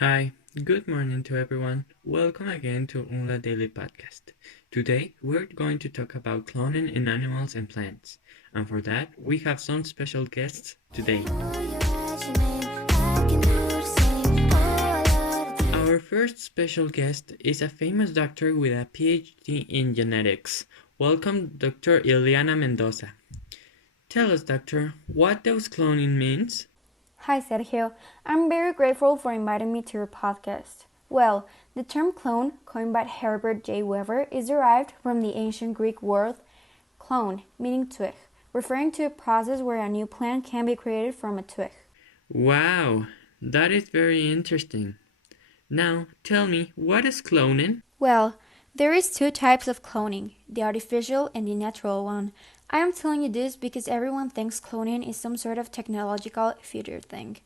Hi, good morning to everyone. Welcome again to Unla Daily Podcast. Today, we're going to talk about cloning in animals and plants. And for that, we have some special guests today. Our first special guest is a famous doctor with a PhD in genetics. Welcome, Dr. Ileana Mendoza. Tell us, doctor, what does cloning means? Hi, Sergio. I'm very grateful for inviting me to your podcast. Well, the term clone, coined by Herbert J. Weaver, is derived from the ancient Greek word clone, meaning twig, referring to a process where a new plant can be created from a twig. Wow, that is very interesting. Now, tell me, what is cloning? Well, there is two types of cloning, the artificial and the natural one. I am telling you this because everyone thinks cloning is some sort of technological future thing.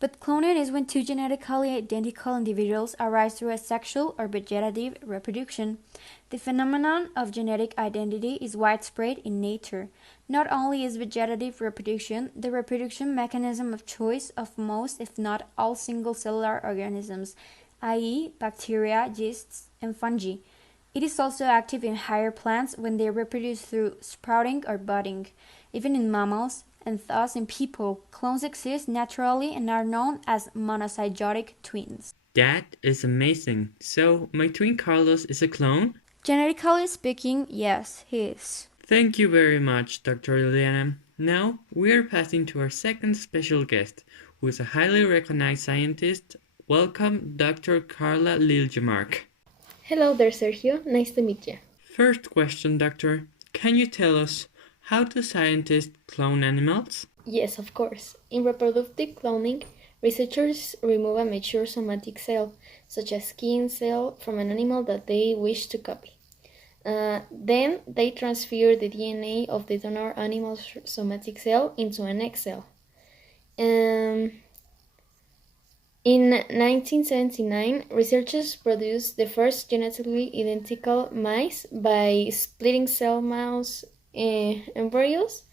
But cloning is when two genetically identical individuals arise through asexual or vegetative reproduction. The phenomenon of genetic identity is widespread in nature. Not only is vegetative reproduction the reproduction mechanism of choice of most, if not all, single-cellular organisms, i.e., bacteria, yeasts, and fungi. It is also active in higher plants when they reproduce through sprouting or budding. Even in mammals, and thus in people, clones exist naturally and are known as monozygotic twins. That is amazing. So, my twin Carlos is a clone? Genetically speaking, yes, he is. Thank you very much, Dr. Ileana. Now, we are passing to our second special guest, who is a highly recognized scientist. Welcome, Dr. Carla Liljemark. Hello there, Sergio. Nice to meet you. First question, doctor. Can you tell us how do scientists clone animals? Yes, of course. In reproductive cloning, researchers remove a mature somatic cell, such as skin cell, from an animal that they wish to copy. Then they transfer the DNA of the donor animal's somatic cell into an egg cell. In 1979, researchers produced the first genetically identical mice by splitting cell mouse embryos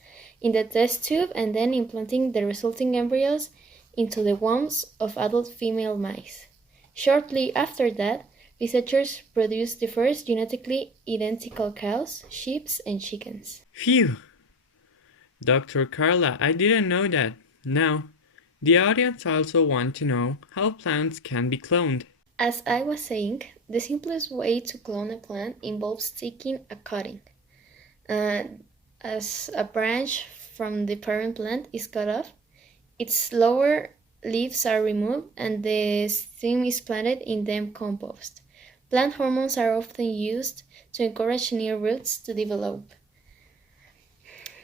in the test tube and then implanting the resulting embryos into the wombs of adult female mice. Shortly after that, researchers produced the first genetically identical cows, sheep, and chickens. Phew! Dr. Carla, I didn't know that. Now, the audience also want to know how plants can be cloned. As I was saying, the simplest way to clone a plant involves taking a cutting. As a branch from the parent plant is cut off, its lower leaves are removed and the stem is planted in damp compost. Plant hormones are often used to encourage new roots to develop.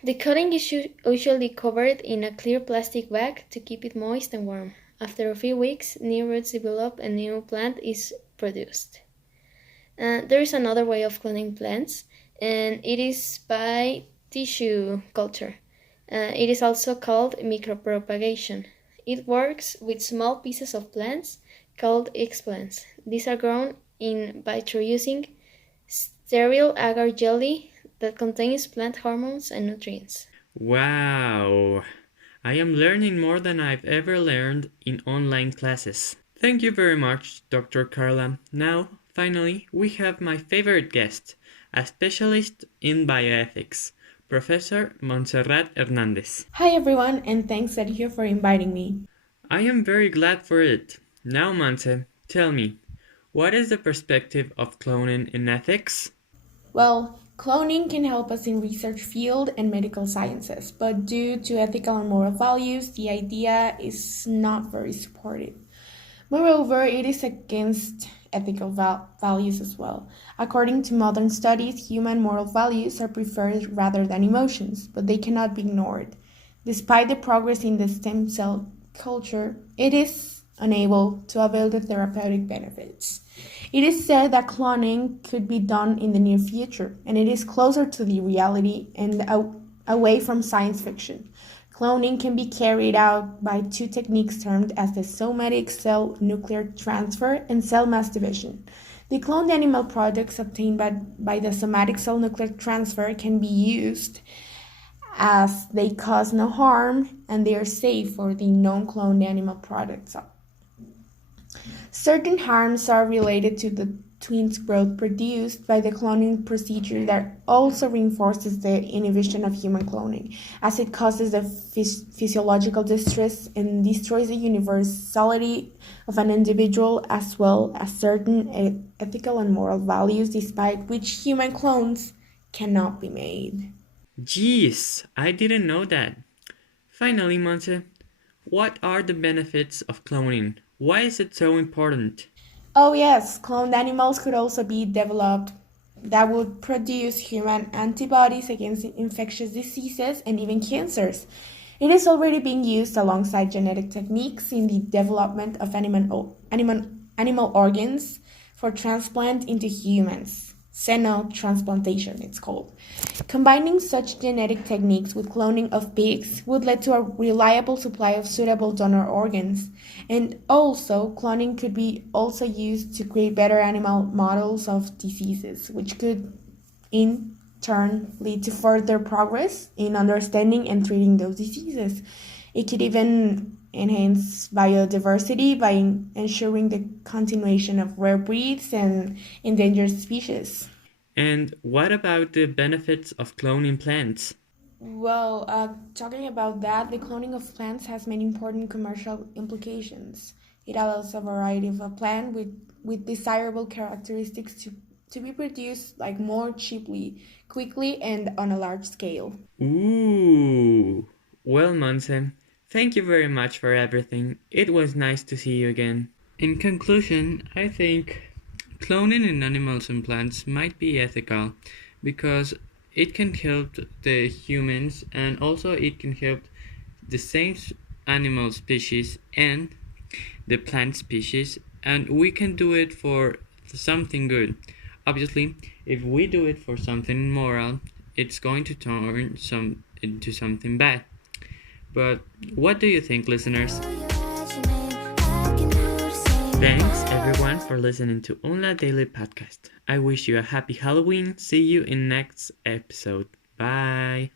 The cutting is usually covered in a clear plastic bag to keep it moist and warm. After a few weeks, new roots develop and a new plant is produced. There is another way of cloning plants, and it is by tissue culture. It is also called micropropagation. It works with small pieces of plants called explants. These are grown in vitro using sterile agar jelly that contains plant hormones and nutrients. Wow! I am learning more than I've ever learned in online classes. Thank you very much, Dr. Carla. Now, finally, we have my favorite guest, a specialist in bioethics, Professor Montserrat Hernandez. Hi everyone, and thanks Sergio for inviting me. I am very glad for it. Now, Montse, tell me, what is the perspective of cloning in ethics? Well, cloning can help us in research field and medical sciences, but due to ethical and moral values, the idea is not very supported. Moreover, it is against ethical values as well. According to modern studies, human moral values are preferred rather than emotions, but they cannot be ignored. Despite the progress in the stem cell culture, it is unable to avail the therapeutic benefits. It is said that cloning could be done in the near future, and it is closer to the reality and away from science fiction. Cloning can be carried out by two techniques termed as the somatic cell nuclear transfer and cell mass division. The cloned animal products obtained by the somatic cell nuclear transfer can be used as they cause no harm and they are safe for the non-cloned animal products. Certain harms are related to the twins' growth produced by the cloning procedure that also reinforces the inhibition of human cloning, as it causes the physiological distress and destroys the universality of an individual as well as certain ethical and moral values despite which human clones cannot be made. Jeez, I didn't know that. Finally, Monse, what are the benefits of cloning? Why is it so important? Oh, yes, cloned animals could also be developed that would produce human antibodies against infectious diseases and even cancers. It is already being used alongside genetic techniques in the development of animal organs for transplant into humans. Xenotransplantation, it's called. Combining such genetic techniques with cloning of pigs would lead to a reliable supply of suitable donor organs. And also, cloning could be also used to create better animal models of diseases, which could in turn lead to further progress in understanding and treating those diseases. It could even enhance biodiversity by ensuring the continuation of rare breeds and endangered species. And what about the benefits of cloning plants? Well, talking about that, the cloning of plants has many important commercial implications. It allows a variety of a plant with desirable characteristics to be produced like more cheaply, quickly, and on a large scale. Ooh. Well, Monse, thank you very much for everything. It was nice to see you again. In conclusion, I think cloning in animals and plants might be ethical because it can help the humans and also it can help the same animal species and the plant species, and we can do it for something good. Obviously, if we do it for something immoral, it's going to turn into something bad. But what do you think, listeners? Thanks everyone for listening to Unla Daily Podcast. I wish you a happy Halloween. See you in next episode. Bye.